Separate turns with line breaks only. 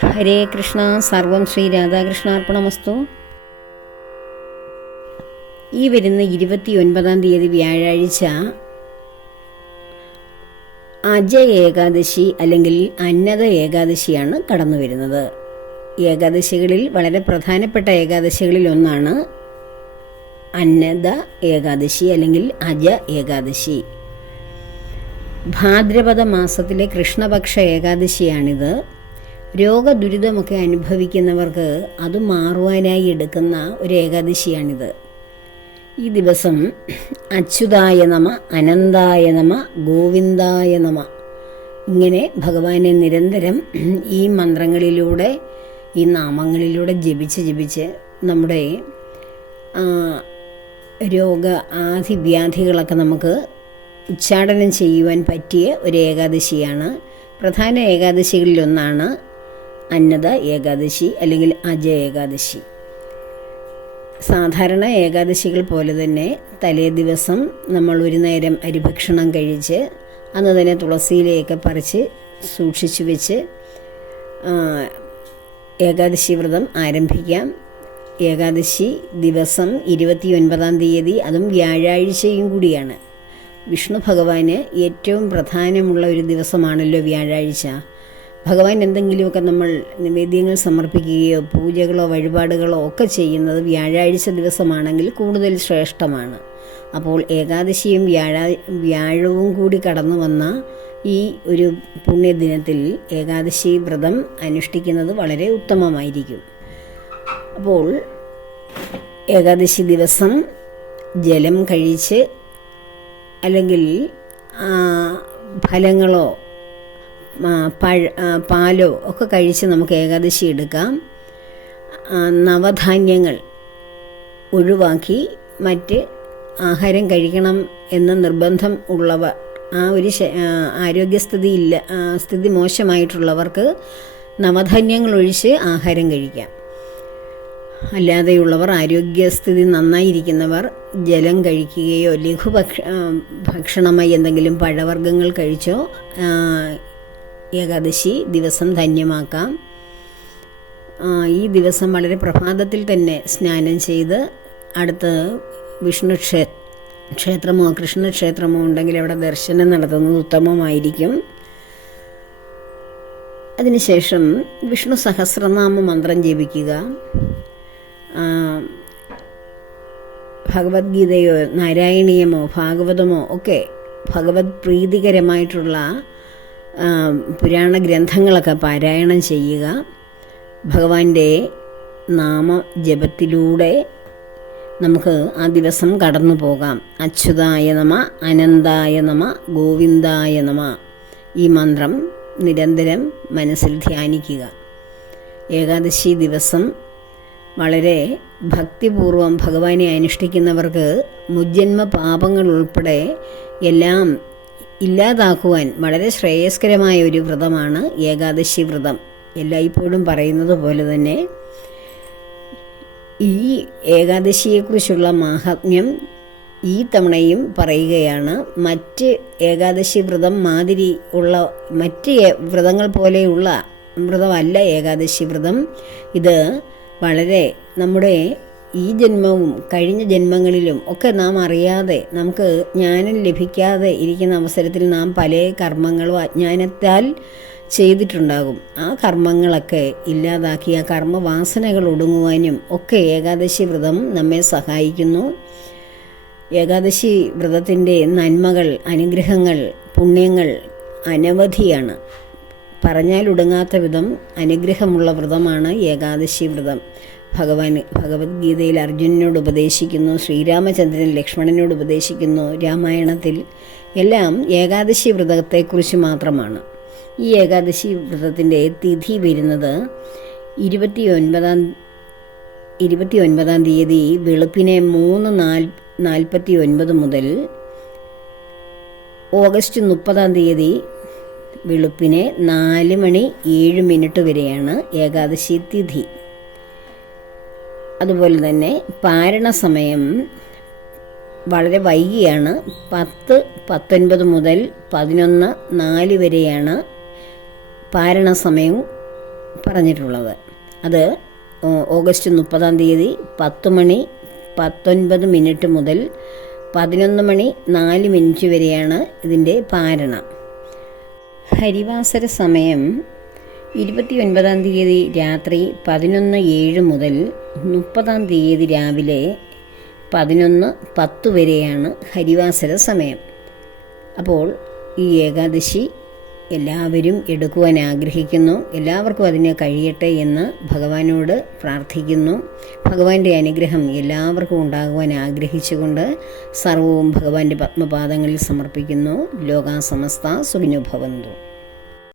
ഹരേ കൃഷ്ണ സർവം ശ്രീ രാധാകൃഷ്ണാർപ്പണമസ്തു. ഈ വരുന്ന ഇരുപത്തി ഒൻപതാം തീയതി വ്യാഴാഴ്ച അജ ഏകാദശി അല്ലെങ്കിൽ അന്നത ഏകാദശിയാണ് കടന്നു വരുന്നത്. ഏകാദശികളിൽ വളരെ പ്രധാനപ്പെട്ട ഏകാദശികളിൽ ഒന്നാണ് അന്നദ ഏകാദശി അല്ലെങ്കിൽ അജ ഏകാദശി. ഭാദ്രപദ മാസത്തിലെ കൃഷ്ണപക്ഷ ഏകാദശിയാണിത്. രോഗദുരിതമൊക്കെ അനുഭവിക്കുന്നവർക്ക് അത് മാറുവാനായി എടുക്കുന്ന ഒരു ഏകാദശിയാണിത്. ഈ ദിവസം അച്യുതായ നമ അനന്തായ നമ ഗോവിന്ദായ നമ. ഇങ്ങനെ ഭഗവാനെ നിരന്തരം ഈ മന്ത്രങ്ങളിലൂടെ ഈ നാമങ്ങളിലൂടെ ജപിച്ച് ജപിച്ച് നമ്മുടെ രോഗ ആധിവ്യാധികളൊക്കെ നമുക്ക് ഉച്ചാടനം ചെയ്യുവാൻ പറ്റിയ ഒരു ഏകാദശിയാണ്. പ്രധാന ഏകാദശികളിലൊന്നാണ് അന്നദ ഏകാദശി അല്ലെങ്കിൽ അജ ഏകാദശി. സാധാരണ ഏകാദശികൾ പോലെ തന്നെ തലേ ദിവസം നമ്മൾ ഒരു നേരം അരിഭക്ഷണം കഴിച്ച് അന്ന് തന്നെ തുളസിയിലയൊക്കെ പറിച്ച് സൂക്ഷിച്ചു വെച്ച് ഏകാദശി വ്രതം ആരംഭിക്കാം. ഏകാദശി ദിവസം ഇരുപത്തി ഒൻപതാം തീയതി അതും വ്യാഴാഴ്ചയും കൂടിയാണ്. വിഷ്ണു ഭഗവാന് ഏറ്റവും പ്രധാനമുള്ള ഒരു ദിവസമാണല്ലോ വ്യാഴാഴ്ച. ഭഗവാൻ എന്തെങ്കിലുമൊക്കെ നമ്മൾ നിവേദ്യങ്ങൾ സമർപ്പിക്കുകയോ പൂജകളോ വഴിപാടുകളോ ഒക്കെ ചെയ്യുന്നത് വ്യാഴാഴ്ച ദിവസമാണെങ്കിൽ കൂടുതൽ ശ്രേഷ്ഠമാണ്. അപ്പോൾ ഏകാദശിയും വ്യാഴ വ്യാഴവും കൂടി കടന്നു വന്ന ഈ ഒരു പുണ്യദിനത്തിൽ ഏകാദശി വ്രതം അനുഷ്ഠിക്കുന്നത് വളരെ ഉത്തമമായിരിക്കും. അപ്പോൾ ഏകാദശി ദിവസം ജലം കഴിച്ച് അല്ലെങ്കിൽ ഫലങ്ങളോ പഴ പാലോ ഒക്കെ കഴിച്ച് നമുക്ക് ഏകാദശി എടുക്കാം. നവധാന്യങ്ങൾ ഒഴിവാക്കി മറ്റ് ആഹാരം കഴിക്കണം എന്ന നിർബന്ധം ഉള്ളവർ ആ ഒരു ആരോഗ്യസ്ഥിതി ഇല്ല സ്ഥിതി മോശമായിട്ടുള്ളവർക്ക് നവധാന്യങ്ങൾ ഒഴിച്ച് ആഹാരം കഴിക്കാം. അല്ലാതെയുള്ളവർ ആരോഗ്യസ്ഥിതി നന്നായിരിക്കുന്നവർ ജലം കഴിക്കുകയോ ലഘുഭക്ഷ ഭക്ഷണമായി എന്തെങ്കിലും പഴവർഗങ്ങൾ കഴിച്ചോ ഏകാദശി ദിവസം ധന്യമാക്കാം. ഈ ദിവസം വളരെ പ്രഭാതത്തിൽ തന്നെ സ്നാനം ചെയ്ത് അടുത്ത് വിഷ്ണു ക്ഷേ ക്ഷേത്രമോ കൃഷ്ണക്ഷേത്രമോ ഉണ്ടെങ്കിൽ അവിടെ ദർശനം നടത്തുന്നത് ഉത്തമമായിരിക്കും. അതിനുശേഷം വിഷ്ണു സഹസ്രനാമ മന്ത്രം ജപിക്കുക. ഭഗവത്ഗീതയോ നാരായണീയമോ ഭാഗവതമോ ഒക്കെ ഭഗവത് പ്രീതികരമായിട്ടുള്ള പുരാണ ഗ്രന്ഥങ്ങളൊക്കെ പാരായണം ചെയ്യുക. ഭഗവാന്റെ നാമ ജപത്തിലൂടെ നമുക്ക് ആ ദിവസം കടന്നു പോകാം. അച്യുതായ നമ അനന്തായ നമ ഗോവിന്ദായ നമ. ഈ മന്ത്രം നിരന്തരം മനസ്സിൽ ധ്യാനിക്കുക. ഏകാദശി ദിവസം വളരെ ഭക്തിപൂർവം ഭഗവാനെ അനുഷ്ഠിക്കുന്നവർക്ക് മുജ്ജന്മ പാപങ്ങൾ ഉൾപ്പെടെ എല്ലാം ഇല്ലാതാക്കുവാൻ വളരെ ശ്രേയസ്കരമായ ഒരു വ്രതമാണ് ഏകാദശി വ്രതം. എല്ലായ്പ്പോഴും പറയുന്നത് പോലെ തന്നെ ഈ ഏകാദശിയെക്കുറിച്ചുള്ള മാഹാത്മ്യം ഈ തവണയും പറയുകയാണ്. മറ്റ് ഏകാദശി വ്രതം മാതിരി ഉള്ള മറ്റ് വ്രതങ്ങൾ പോലെയുള്ള വ്രതമല്ല ഏകാദശി വ്രതം. ഇത് വളരെ നമ്മുടെ ഈ ജന്മവും കഴിഞ്ഞ ജന്മങ്ങളിലും ഒക്കെ നാം അറിയാതെ നമുക്ക് ജ്ഞാനം ലഭിക്കാതെ ഇരിക്കുന്ന അവസരത്തിൽ നാം പല കർമ്മങ്ങളും അജ്ഞാനത്താൽ ചെയ്തിട്ടുണ്ടാകും. ആ കർമ്മങ്ങളൊക്കെ ഇല്ലാതാക്കി ആ കർമ്മവാസനകൾ ഒടുങ്ങുവാനും ഒക്കെ ഏകാദശി വ്രതം നമ്മെ സഹായിക്കുന്നു. ഏകാദശി വ്രതത്തിന്റെ നന്മകൾ അനുഗ്രഹങ്ങൾ പുണ്യങ്ങൾ അനവധിയാണ്. പറഞ്ഞാലൊടുങ്ങാത്ത വിധം അനുഗ്രഹമുള്ള വ്രതമാണ് ഏകാദശി വ്രതം. ഭഗവാൻ ഭഗവത്ഗീതയിൽ അർജുനനോട് ഉപദേശിക്കുന്നു ശ്രീരാമചന്ദ്രൻ ലക്ഷ്മണനോട് ഉപദേശിക്കുന്നു രാമായണത്തിൽ എല്ലാം ഏകാദശി വ്രതത്തെക്കുറിച്ച് മാത്രമാണ്. ഈ ഏകാദശി വ്രതത്തിന്റെ തിഥി വരുന്നത് ഇരുപത്തി ഒൻപതാം ഇരുപത്തി ഒൻപതാം തീയതി വെളുപ്പിനെ മൂന്ന് നാല് നാൽപ്പത്തി ഒൻപത് മുതൽ ഓഗസ്റ്റ് മുപ്പതാം തീയതി വെളുപ്പിനെ നാല് മണി ഏഴ് മിനിറ്റ് വരെയാണ് ഏകാദശി തിഥി. അതുപോലെ തന്നെ പാരണ സമയം വളരെ വൈകിയാണ്. പത്ത് പത്തൊൻപത് മുതൽ പതിനൊന്ന് നാല് വരെയാണ് പാരണ സമയം പറഞ്ഞിട്ടുള്ളത്. അത് ഓഗസ്റ്റ് മുപ്പതാം തീയതി പത്ത് മണി പത്തൊൻപത് മിനിറ്റ് മുതൽ പതിനൊന്ന് മണി നാല് മിനിറ്റ് വരെയാണ് ഇതിന്റെ പാരണ. ഹരിവാസര സമയം ഇരുപത്തി ഒൻപതാം തീയതി രാത്രി പതിനൊന്ന് ഏഴ് മുതൽ മുപ്പതാം തീയതി രാവിലെ പതിനൊന്ന് പത്ത് വരെയാണ് ഹരിവാസര സമയം. അപ്പോൾ ഈ ഏകാദശി എല്ലാവരും എടുക്കുവാൻ ആഗ്രഹിക്കുന്നു. എല്ലാവർക്കും അതിന് കഴിയട്ടെ എന്ന് ഭഗവാനോട് പ്രാർത്ഥിക്കുന്നു. ഭഗവാന്റെ അനുഗ്രഹം എല്ലാവർക്കും ഉണ്ടാകുവാൻ ആഗ്രഹിച്ചുകൊണ്ട് സർവവും ഭഗവാന്റെ പത്മപാദങ്ങളിൽ സമർപ്പിക്കുന്നു. ലോകാസമസ്ത സുഖിനുഭവന്തു